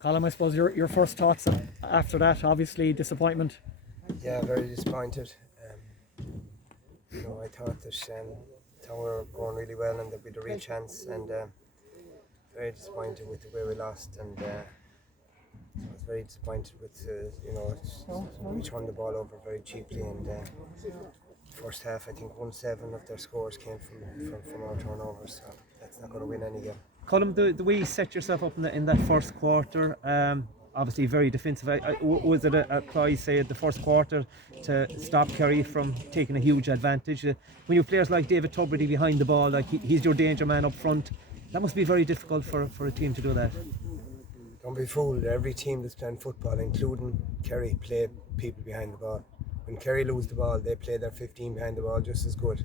Colm, I suppose your first thoughts after that, obviously disappointment. Yeah, very disappointed. I thought that we were going really well and that we had a real chance, and very disappointed with the way we lost, and I was very disappointed with we turned the ball over very cheaply, and first half I think 1-7 of their scores came from our turnovers, so that's not going to win any game. Colm, the way you set yourself up in that first quarter, obviously very defensive. Was it a prize, say, at the first quarter to stop Kerry from taking a huge advantage? When you have players like David Tubridy behind the ball, like he's your danger man up front, that must be very difficult for a team to do that. Don't be fooled. Every team that's playing football, including Kerry, play people behind the ball. When Kerry lose the ball, they play their 15 behind the ball just as good.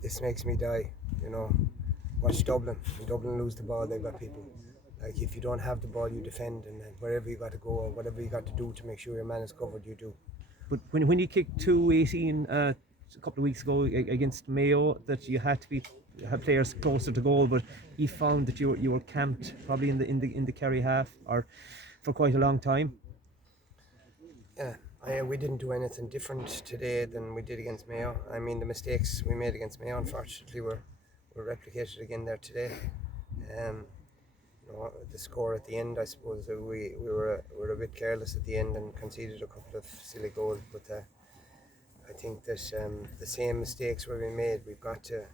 This makes me die, Watch Dublin. When Dublin lose the ball, they've got people. Like, if you don't have the ball, you defend, and then wherever you got to go or whatever you got to do to make sure your man is covered, you do. But when you kicked 2-18 a couple of weeks ago against Mayo, that you had to have players closer to goal, but you found that you were camped probably in the Kerry half or for quite a long time. Yeah, we didn't do anything different today than we did against Mayo. I mean, the mistakes we made against Mayo, unfortunately, were replicated again there today. The score at the end, I suppose we were a bit careless at the end and conceded a couple of silly goals, but I think that the same mistakes were being made. We've got to,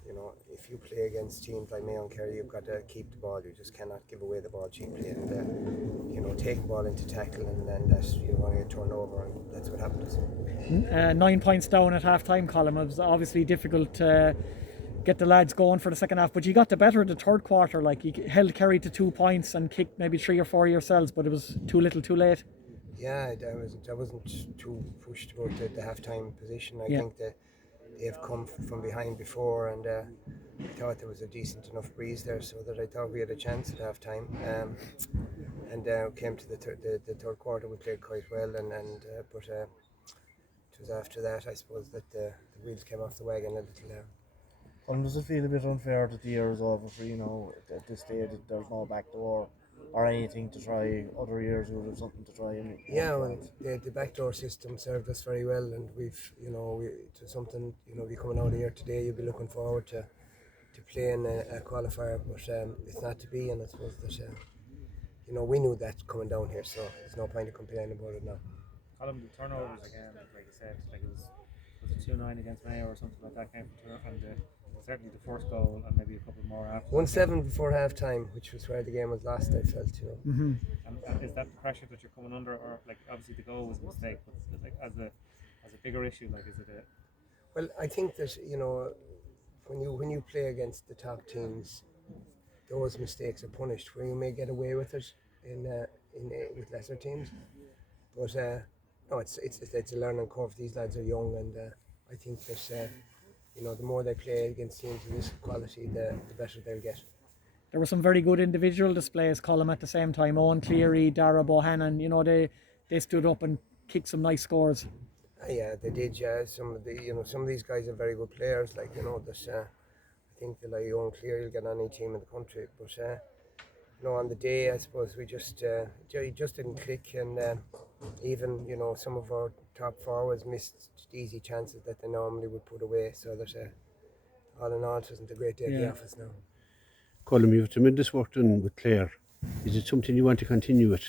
if you play against teams like Mayo and Kerry, you've got to keep the ball. You just cannot give away the ball cheaply, and take the ball into tackle, and then that you're going to get turned over, and that's what happened. 9 points down at half time, Colm. It was obviously difficult to get the lads going for the second half, but you got the better of the third quarter. Like, you held Kerry to 2 points and kicked maybe 3 or 4 yourselves, but it was too little too late. Yeah, I wasn't too pushed about the half-time position. I think that they have come from behind before, and I thought there was a decent enough breeze there, so that I thought we had a chance at half-time. And came to the third quarter, we played quite well, but it was after that, I suppose, that the wheels came off the wagon a little there. Does it feel a bit unfair that the year is over for, at this stage there's no back door or anything to try? Other years we would have something to try. The backdoor system served us very well, and we've, to something, be coming out here today, you'll be looking forward to playing a qualifier, but it's not to be, and I suppose that, we knew that coming down here, so there's no point in complaining about it now. Colm, the turnovers again, like you said, like was it 2-9 against Mayo or something like that, came from and certainly the first goal and maybe a couple more after. 1-7 before half time, which was where the game was lost, I felt. And is that the pressure that you're coming under, or like obviously the goal was a mistake, but like as a bigger issue, like is it a? Well, I think that when you play against the top teams, those mistakes are punished. Where you may get away with it with lesser teams, but no, it's a learning curve. These lads are young, and I think that the more they play against teams of this quality, the better they'll get. There were some very good individual displays, Colm, at the same time. Owen Cleary, Dara Bohannon, they stood up and kicked some nice scores. Yeah, they did. Yeah, some of these guys are very good players. Like I think that Owen Cleary will get on any team in the country, but on the day, I suppose we just didn't click, and even some of our top forwards missed easy chances that they normally would put away. So that all in all, it wasn't a great day at the office now. Colm, you have tremendous work done with Clare. Is it something you want to continue with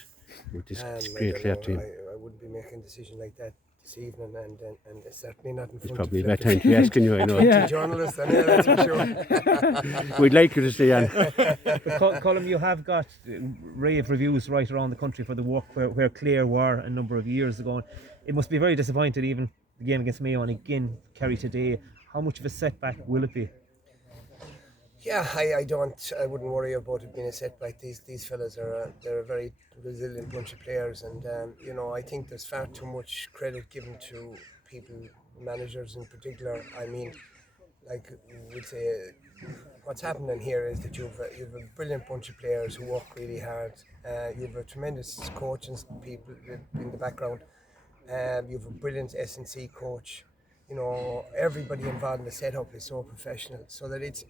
this great Clare team? I wouldn't be making a decision like that this evening, and certainly not in front It's probably of a bad time to be asking you, I know. Journalists, that's for sure. We'd like you to stay on. But Colm, you have got rave reviews right around the country for the work where Clare were a number of years ago. It must be very disappointed, even the game against Mayo and again Kerry today. How much of a setback will it be? Yeah, I wouldn't worry about it being a setback. These fellas they're a very resilient bunch of players, and I think there's far too much credit given to people, managers in particular. I mean, like we'd say, what's happening here is that you've a brilliant bunch of players who work really hard. You've a tremendous coaching people in the background. You've a brilliant S&C coach. Everybody involved in the setup is so professional, so that it's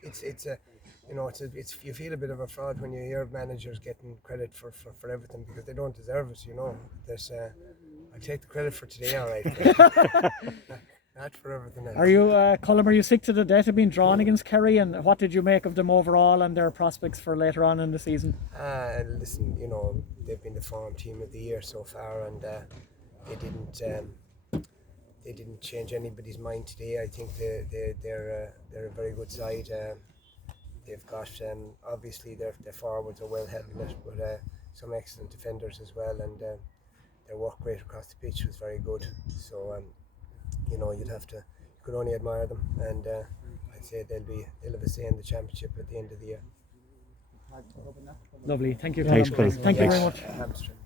a you know, it's you feel a bit of a fraud when you hear managers getting credit for everything, because they don't deserve it. You know, there's I take the credit for today, all right. Not for everything else. Are you, Colm, are you sick to the death of being drawn against Kerry, and what did you make of them overall and their prospects for later on in the season? Listen, you know, they've been the form team of the year so far, and they didn't change anybody's mind today. I think they're a very good side. They've got obviously their forwards are well held in it, but some excellent defenders as well, and their work rate across the pitch was very good. So you know, you could only admire them, and I'd say they'll have a say in the championship at the end of the year. Lovely, thank you, Thanks, Colm. Colm. Thank you very Thanks. much. Hamstring.